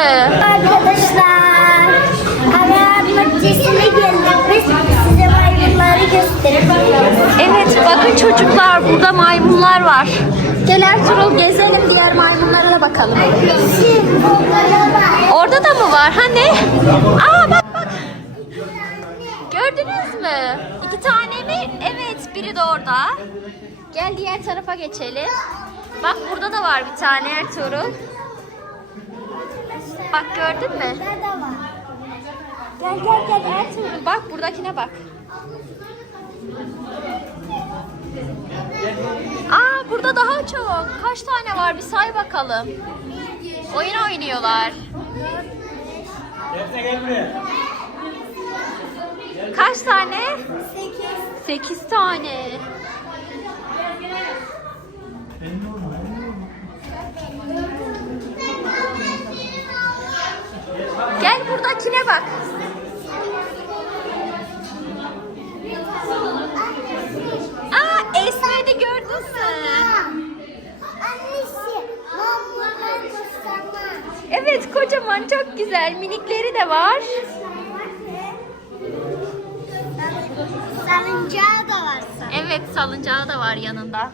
mi? Arkadaşlar, Arap Bahçesi'ne geldik biz. Size maymunları gösterebiliriz. Evet, bakın çocuklar burada maymunlar var. Gel Ertuğrul gezelim diğer maymunlara bakalım. Orada da mı var? Hani? Aa bak bak. Gördünüz mü? İki tane mi? Evet, biri de orada. Gel diğer tarafa geçelim. Bak burada da var bir tane Ertuğrul. Bak gördün mü? Gel gel gel Ertuğrul bak buradakine bak. Aa burada daha çok. Kaç tane var bir say bakalım. Oyun oynuyorlar. Defne gel buraya. Kaç tane? Sekiz tane. Buradakine bak. Aa Esmer'i gördün mü? Evet kocaman çok güzel. Minikleri de var. Salıncağı da var. Evet salıncağı da var yanında.